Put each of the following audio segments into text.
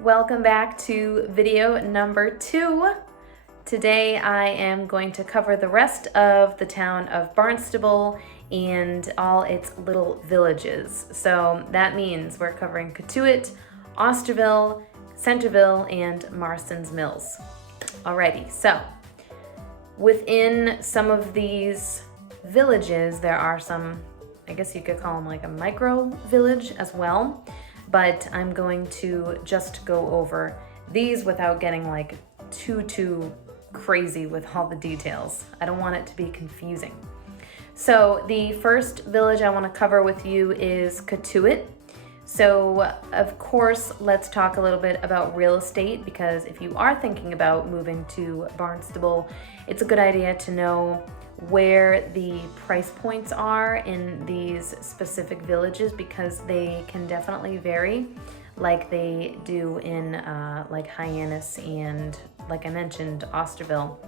Welcome back to video number 2. Today I am going to cover the rest of the town of Barnstable and all its little villages. So that means we're covering Cotuit, Osterville, Centerville, and Marstons Mills. Alrighty, so within some of these villages there are some, I guess you could call them like a micro village as well. But I'm going to just go over these without getting like too crazy with all the details. I don't want it to be confusing. So the first village I want to cover with you is Cotuit. So of course, let's talk a little bit about real estate, because if you are thinking about moving to Barnstable, it's a good idea to know where the price points are in these specific villages, because they can definitely vary like they do in like Hyannis and, like I mentioned, Osterville.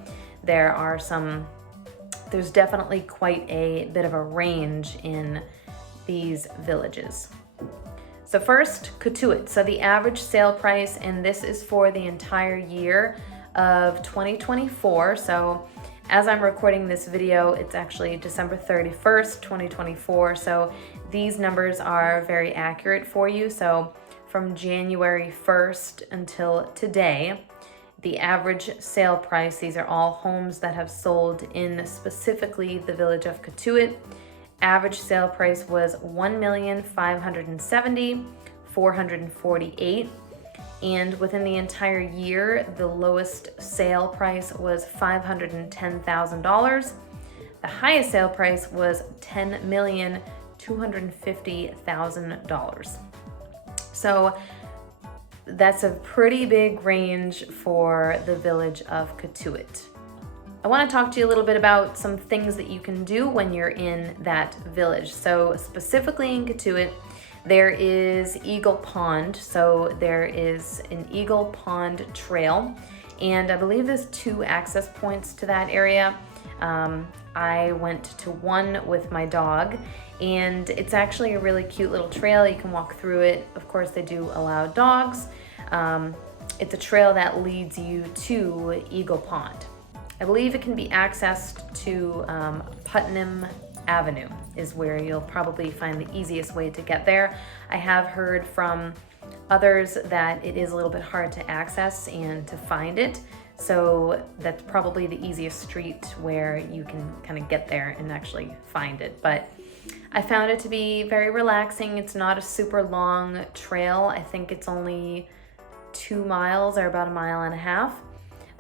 There's definitely quite a bit of a range in these villages. So first, Cotuit. So the average sale price, and this is for the entire year of 2024. So as I'm recording this video, it's actually December 31st, 2024. So these numbers are very accurate for you. So from January 1st until today, the average sale price, these are all homes that have sold in specifically the village of Cotuit. Average sale price was $1,570,448. And within the entire year, the lowest sale price was $510,000. The highest sale price was $10,250,000. So that's a pretty big range for the village of Cotuit. I want to talk to you a little bit about some things that you can do when you're in that village. So specifically in Cotuit, there is Eagle Pond. So there is an Eagle Pond trail, and I believe there's 2 access points to that area. I went to one with my dog, and it's actually a really cute little trail. You can walk through it. Of course, they do allow dogs. It's a trail that leads you to Eagle Pond. I believe it can be accessed to Putnam Avenue is where you'll probably find the easiest way to get there. I have heard from others that it is a little bit hard to access and to find it. So that's probably the easiest street where you can kind of get there and actually find it. But I found it to be very relaxing. It's not a super long trail. I think it's only 2 miles or about 1.5 miles,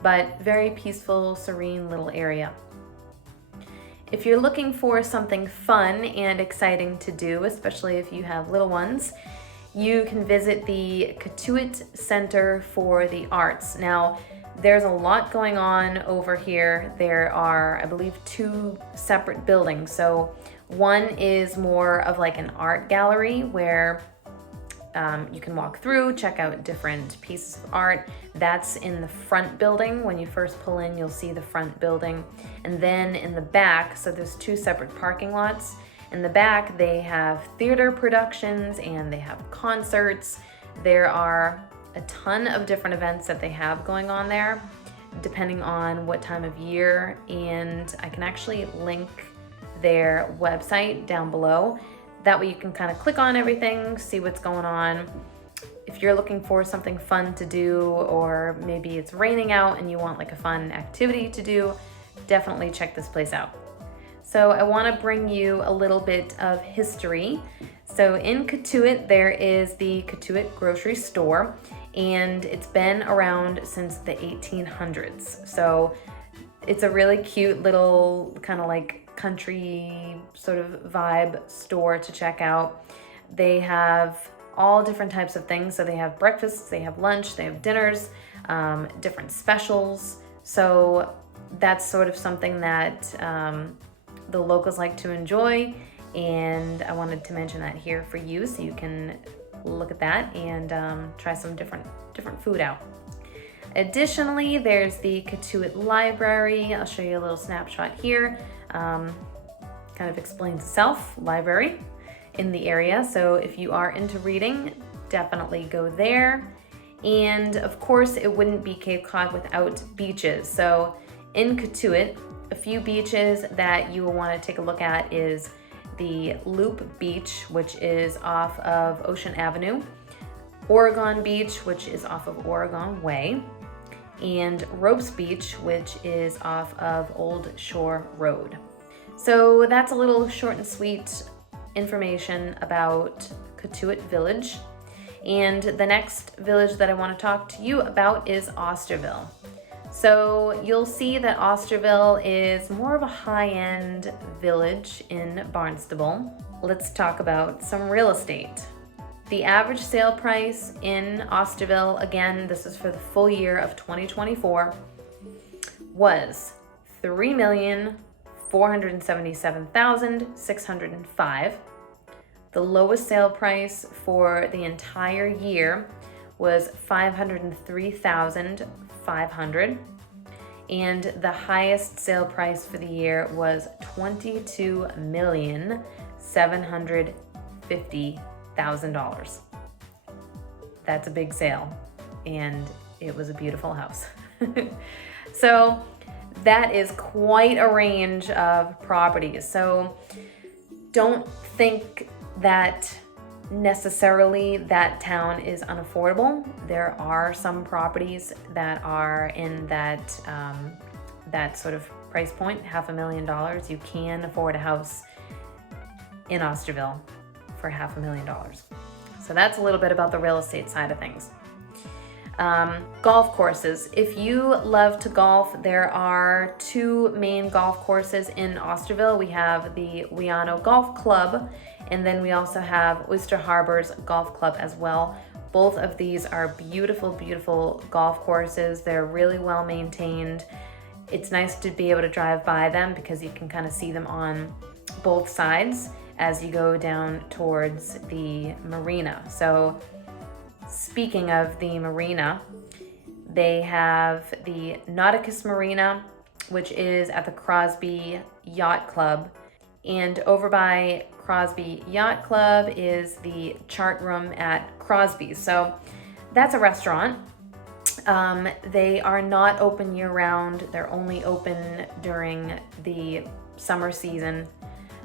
but very peaceful, serene little area. If you're looking for something fun and exciting to do, especially if you have little ones, you can visit the Cotuit Center for the Arts. Now, there's a lot going on over here. There are, I believe, 2 separate buildings. So one is more of like an art gallery where you can walk through, check out different pieces of art. That's in the front building. When you first pull in, you'll see the front building. And then in the back, so there's 2 separate parking lots. In the back, they have theater productions and they have concerts. There are a ton of different events that they have going on there, depending on what time of year. And I can actually link their website down below. That way you can kind of click on everything, see what's going on. If you're looking for something fun to do, or maybe it's raining out and you want like a fun activity to do, definitely check this place out. So I want to bring you a little bit of history. So in Cotuit, there is the Cotuit grocery store, and it's been around since the 1800s. So it's a really cute little kind of like country sort of vibe store to check out. They have all different types of things. So they have breakfasts, they have lunch, they have dinners, different specials. So that's sort of something that the locals like to enjoy. And I wanted to mention that here for you, so you can look at that and try some different food out. Additionally, there's the Cotuit Library. I'll show you a little snapshot here. Kind of explains itself, library in the area. So if you are into reading, definitely go there. And of course, it wouldn't be Cape Cod without beaches. So in Cotuit, a few beaches that you will want to take a look at is the Loop Beach, which is off of Ocean Avenue, Oregon Beach, which is off of Oregon Way, and Ropes Beach, which is off of Old Shore Road. So that's a little short and sweet information about Cotuit Village. And the next village that I want to talk to you about is Osterville. So you'll see that Osterville is more of a high-end village in Barnstable. Let's talk about some real estate. The average sale price in Osterville, again, this is for the full year of 2024, was $3,477,605. The lowest sale price for the entire year was $503,500, and the highest sale price for the year was $22,750,000. That's a big sale, and it was a beautiful house. So that is quite a range of properties. So don't think that necessarily that town is unaffordable. There are some properties that are in that sort of price point, $500,000. You can afford a house in Osterville for $500,000. So that's a little bit about the real estate side of things. Golf courses. If you love to golf, there are two main golf courses in Osterville. We have the Wiano Golf Club, and then we also have Oyster Harbor's Golf Club as well. Both of these are beautiful, beautiful golf courses. They're really well maintained. It's nice to be able to drive by them because you can kind of see them on both sides as you go down towards the marina. So speaking of the marina, they have the Nauticus Marina, which is at the Crosby Yacht Club. And over by Crosby Yacht Club is the Chart Room at Crosby's. So that's a restaurant. They are not open year-round. They're only open during the summer season.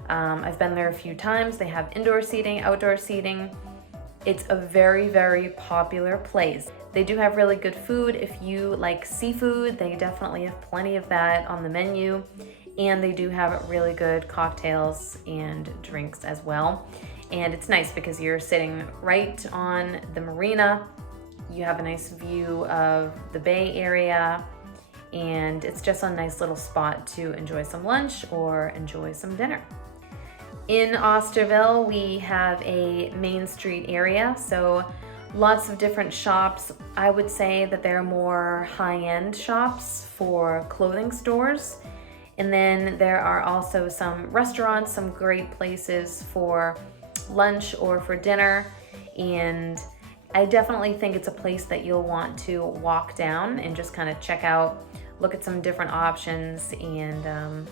I've been there a few times. They have indoor seating, outdoor seating. It's a very, very popular place. They do have really good food. If you like seafood, they definitely have plenty of that on the menu. And they do have really good cocktails and drinks as well. And it's nice because you're sitting right on the marina. You have a nice view of the Bay Area, and it's just a nice little spot to enjoy some lunch or enjoy some dinner. In Osterville, we have a Main Street area, so lots of different shops. I would say that they're more high-end shops for clothing stores. And then there are also some restaurants, some great places for lunch or for dinner. And I definitely think it's a place that you'll want to walk down and just kind of check out, look at some different options, and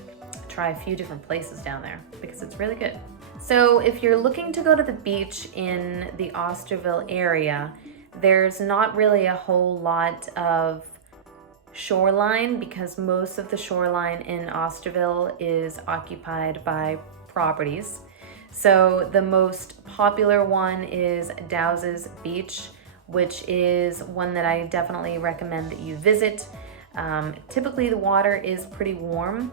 try a few different places down there because it's really good. So if you're looking to go to the beach in the Osterville area, there's not really a whole lot of shoreline because most of the shoreline in Osterville is occupied by properties. So the most popular one is Dows's Beach, which is one that I definitely recommend that you visit. Typically the water is pretty warm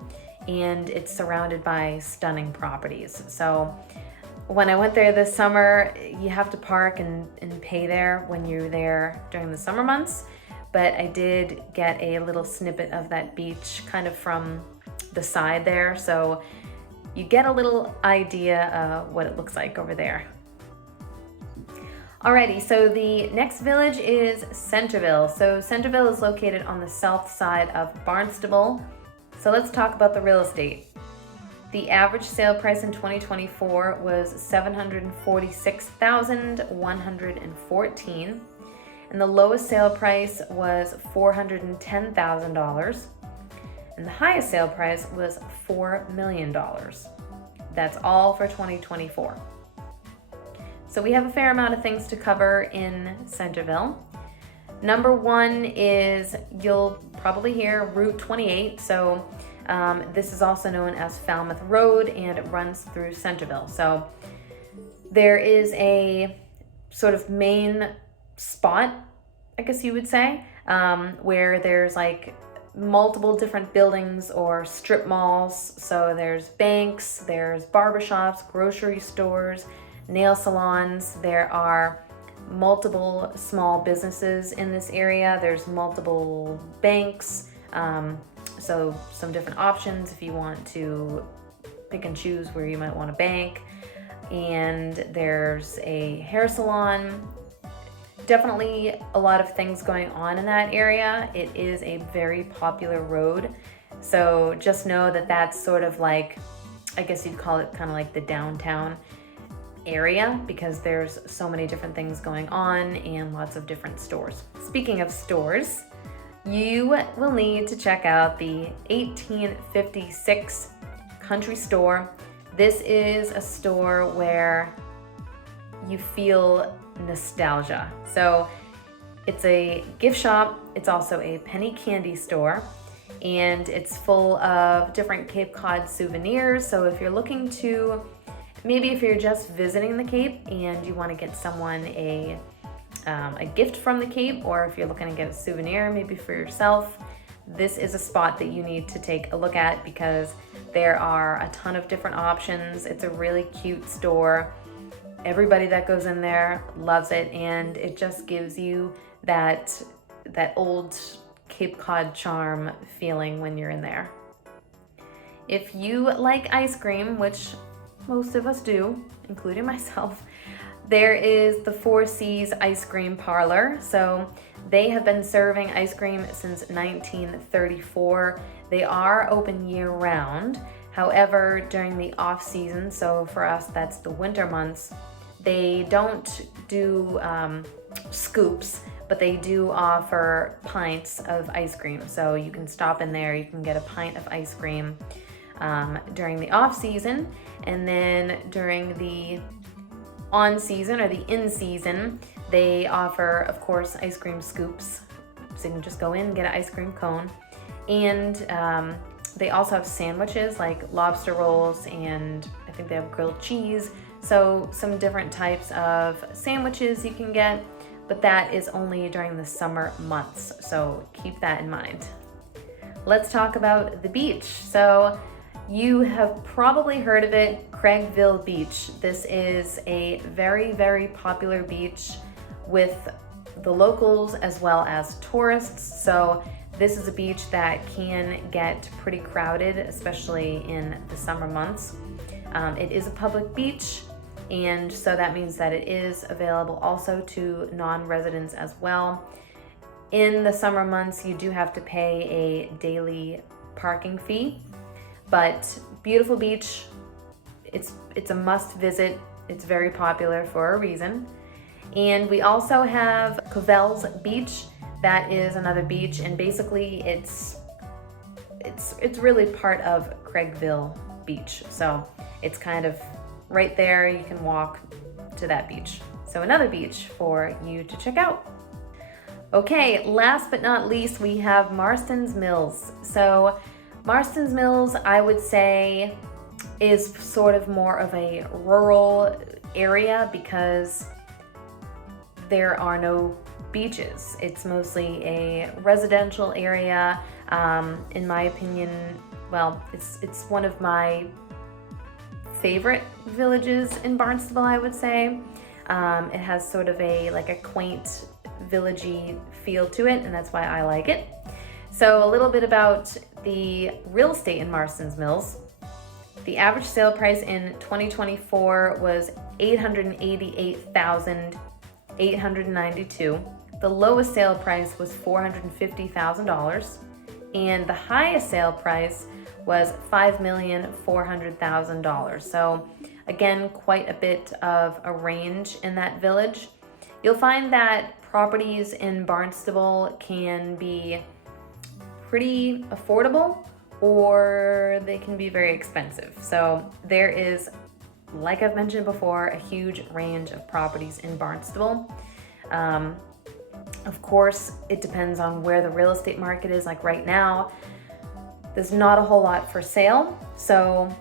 and it's surrounded by stunning properties. So when I went there this summer, you have to park and pay there when you're there during the summer months. But I did get a little snippet of that beach kind of from the side there. So you get a little idea of what it looks like over there. Alrighty, so the next village is Centerville. So Centerville is located on the south side of Barnstable. So let's talk about the real estate. The average sale price in 2024 was $746,114. And the lowest sale price was $410,000. And the highest sale price was $4 million. That's all for 2024. So we have a fair amount of things to cover in Centerville. Number one is, you'll probably hear Route 28. So this is also known as Falmouth Road, and it runs through Centerville. So there is a sort of main spot, I guess you would say, where there's like multiple different buildings or strip malls. So there's banks, there's barbershops, grocery stores, nail salons. There are multiple small businesses in this area. There's multiple banks. So some different options if you want to pick and choose where you might want to bank. And there's a hair salon. Definitely a lot of things going on in that area. It is a very popular road. So just know that that's sort of like, I guess you'd call it kind of like the downtown area, because there's so many different things going on and lots of different stores. Speaking of stores, you will need to check out the 1856 Country Store. This is a store where you feel nostalgia. So it's a gift shop. It's also a penny candy store, and it's full of different Cape Cod souvenirs. So if you're looking to, maybe if you're just visiting the Cape and you want to get someone a gift from the Cape, or if you're looking to get a souvenir maybe for yourself, this is a spot that you need to take a look at, because there are a ton of different options. It's a really cute store. Everybody that goes in there loves it, and it just gives you that old Cape Cod charm feeling when you're in there. If you like ice cream, which most of us do, including myself, there is the Four Seas Ice Cream Parlor. So they have been serving ice cream since 1934. They are open year round. However, during the off season, so for us that's the winter months, they don't do scoops, but they do offer pints of ice cream. So you can stop in there, you can get a pint of ice cream during the off season, and then during the on season or the in season, they offer, of course, ice cream scoops. So you can just go in and get an ice cream cone. And they also have sandwiches like lobster rolls, and I think they have grilled cheese. So some different types of sandwiches you can get, but that is only during the summer months. So keep that in mind. Let's talk about the beach. So you have probably heard of it, Craigville Beach. This is a very, very popular beach with the locals as well as tourists. So this is a beach that can get pretty crowded, especially in the summer months. It is a public beach, and so that means that it is available also to non-residents as well. In the summer months, you do have to pay a daily parking fee, but beautiful beach. It's a must visit. It's very popular for a reason. And we also have Covell's Beach. That is another beach, and basically it's really part of Craigville Beach. So it's kind of right there. You can walk to that beach. So another beach for you to check out. Okay, last but not least, we have Marstons Mills. So Marstons Mills, I would say, is sort of more of a rural area because there are no beaches. It's mostly a residential area. In my opinion, well, it's one of my favorite villages in Barnstable, I would say. It has sort of a quaint villagey feel to it, and that's why I like it. So a little bit about the real estate in Marstons Mills. The average sale price in 2024 was $888,892. The lowest sale price was $450,000, and the highest sale price was $5,400,000. So again, quite a bit of a range in that village. You'll find that properties in Barnstable can be pretty affordable, or they can be very expensive. So there is, like I've mentioned before, a huge range of properties in Barnstable. Of course, it depends on where the real estate market is. Like right now, there's not a whole lot for sale, so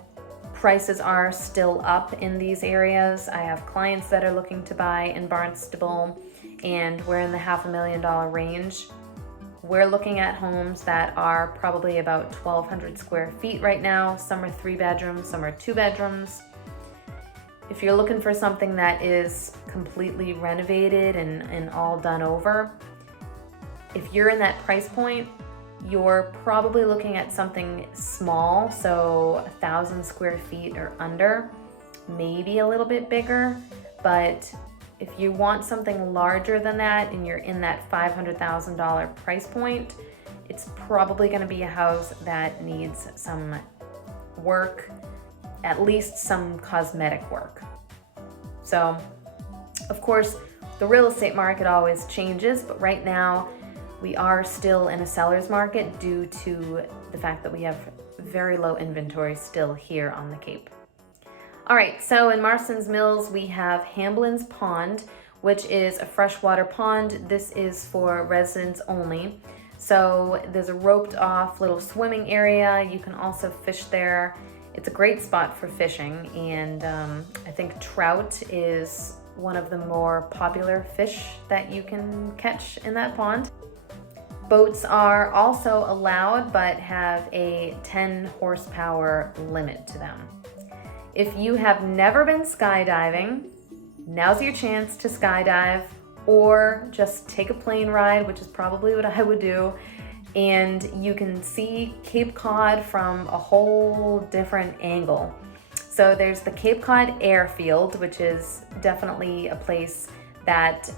prices are still up in these areas. I have clients that are looking to buy in Barnstable, and we're in the $500,000 range. We're looking at homes that are probably about 1,200 square feet right now. Some are 3 bedrooms, some are 2 bedrooms. If you're looking for something that is completely renovated and all done over, if you're in that price point, you're probably looking at something small, so 1,000 square feet or under, maybe a little bit bigger. But if you want something larger than that and you're in that $500,000 price point, it's probably going to be a house that needs some work, at least some cosmetic work. So, of course, the real estate market always changes, but right now we are still in a seller's market due to the fact that we have very low inventory still here on the Cape. All right, so in Marstons Mills, we have Hamblin's Pond, which is a freshwater pond. This is for residents only. So there's a roped off little swimming area. You can also fish there. It's a great spot for fishing, and I think trout is one of the more popular fish that you can catch in that pond. Boats are also allowed, but have a 10 horsepower limit to them. If you have never been skydiving, now's your chance to skydive, or just take a plane ride, which is probably what I would do, and you can see Cape Cod from a whole different angle. So there's the Cape Cod Airfield, which is definitely a place that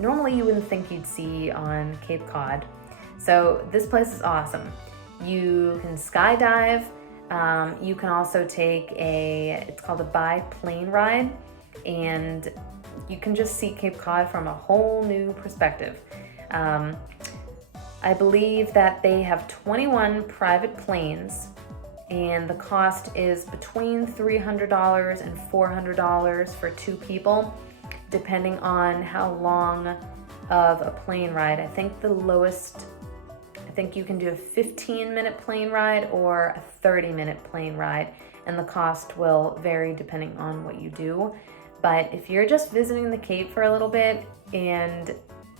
normally you wouldn't think you'd see on Cape Cod. So this place is awesome. You can skydive. You can also take it's called a biplane ride, and you can just see Cape Cod from a whole new perspective. I believe that they have 21 private planes, and the cost is between $300 and $400 for 2 people, depending on how long of a plane ride. I think the lowest, I think you can do a 15-minute plane ride or a 30-minute plane ride, and the cost will vary depending on what you do. But if you're just visiting the Cape for a little bit and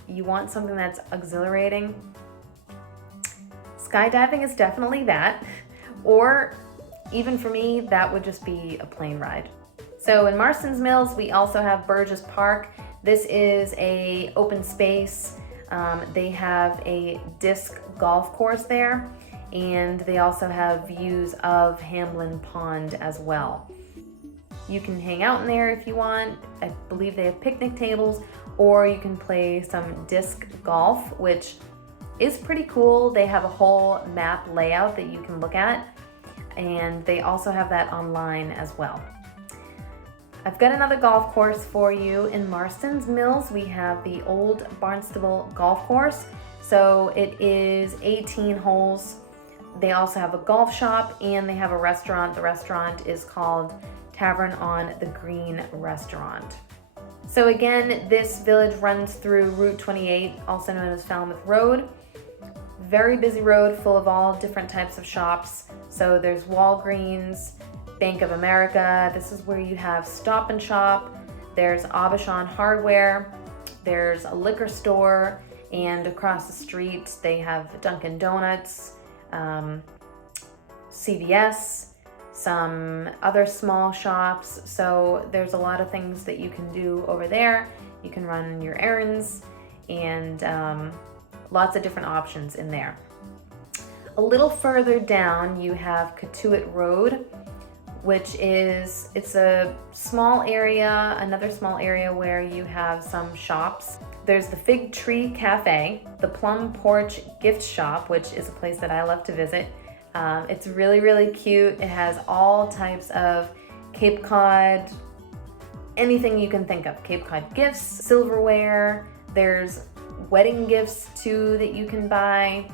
you want something that's exhilarating, skydiving is definitely that. Or even for me, that would just be a plane ride. So in Marstons Mills, we also have Burgess Park. This is a open space. They have a disc golf course there, and they also have views of Hamblin Pond as well. You can hang out in there if you want. I believe they have picnic tables, or you can play some disc golf, which is pretty cool. They have a whole map layout that you can look at, and they also have that online as well. I've got another golf course for you. In Marstons Mills, we have the Old Barnstable Golf Course. So it is 18 holes. They also have a golf shop, and they have a restaurant. The restaurant is called Tavern on the Green Restaurant. So again, this village runs through Route 28, also known as Falmouth Road. Very busy road full of all different types of shops. So there's Walgreens, Bank of America. This is where you have Stop and Shop. There's Aubuchon Hardware. There's a liquor store, and across the street they have Dunkin' Donuts, CVS, some other small shops. So there's a lot of things that you can do over there. You can run your errands, and lots of different options in there. A little further down, you have Cotuit Road, which is, it's a small area, another small area where you have some shops. There's the Fig Tree Cafe, the Plum Porch Gift Shop, which is a place that I love to visit. It's really, really cute. It has all types of Cape Cod, anything you can think of. Cape Cod gifts, silverware, there's wedding gifts too that you can buy.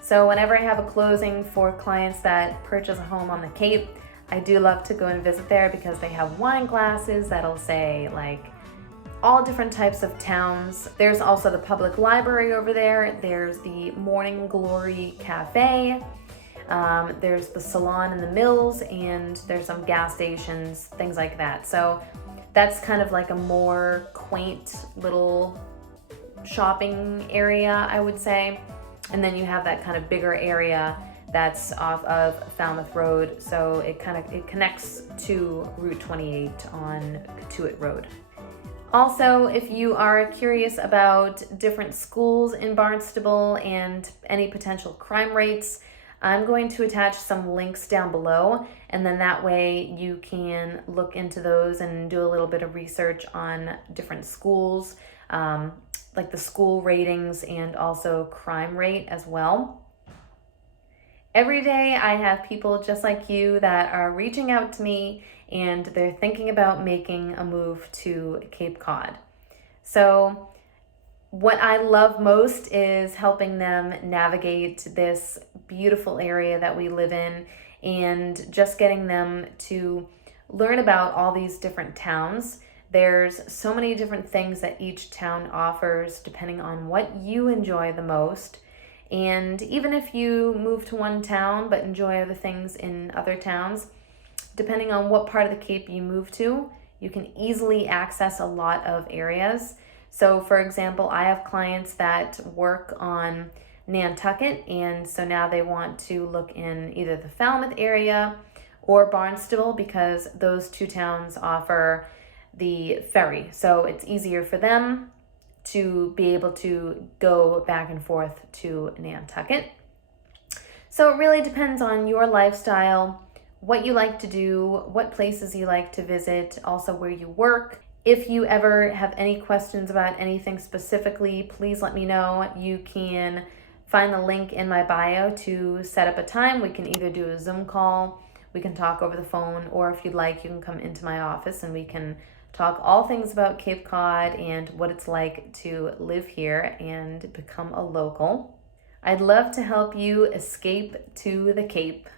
So whenever I have a closing for clients that purchase a home on the Cape, I do love to go and visit there because they have wine glasses that'll say like all different types of towns. There's also the public library over there. There's the Morning Glory Cafe. There's the salon in the Mills, and there's some gas stations, things like that. So that's kind of like a more quaint little shopping area, I would say. And then you have that kind of bigger area that's off of Falmouth Road, so it connects to Route 28 on Cotuit Road. Also, if you are curious about different schools in Barnstable and any potential crime rates, I'm going to attach some links down below, and then that way you can look into those and do a little bit of research on different schools, like the school ratings and also crime rate as well. Every day I have people just like you that are reaching out to me and they're thinking about making a move to Cape Cod. So what I love most is helping them navigate this beautiful area that we live in and just getting them to learn about all these different towns. There's so many different things that each town offers depending on what you enjoy the most. And even if you move to one town but enjoy other things in other towns, depending on what part of the Cape you move to, you can easily access a lot of areas. So for example, I have clients that work on Nantucket, and so now they want to look in either the Falmouth area or Barnstable because those two towns offer the ferry. So it's easier for them to be able to go back and forth to Nantucket. So it really depends on your lifestyle, what you like to do, what places you like to visit, also where you work. If you ever have any questions about anything specifically, please let me know. You can find the link in my bio to set up a time. We can either do a Zoom call, we can talk over the phone, or if you'd like, you can come into my office and we can talk all things about Cape Cod and what it's like to live here and become a local. I'd love to help you escape to the Cape.